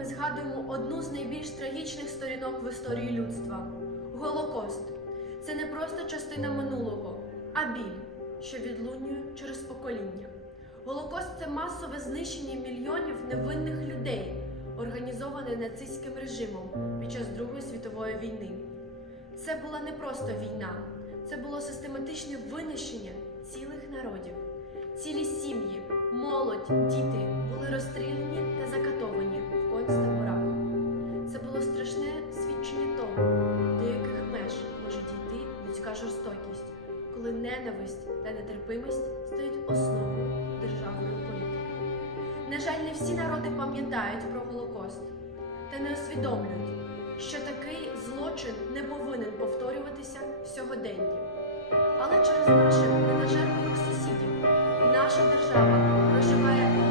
ми згадуємо одну з найбільш трагічних сторінок в історії людства Голокост. Це не просто частина минулого, а біль, що відлунює через покоління. Голокост це масове знищення мільйонів невинних людей, організоване нацистським режимом під час Другої світової війни. Це була не просто війна, це було систематичне винищення цілих народів. Цілі сім'ї, молодь, діти були розстріляні ненависть та нетерпимість стають основою державної політики. На жаль, не всі народи пам'ятають про Голокост та не усвідомлюють, що такий злочин не повинен повторюватися в сьогоденні. Але через наших ненажерливих сусідів наша держава проживає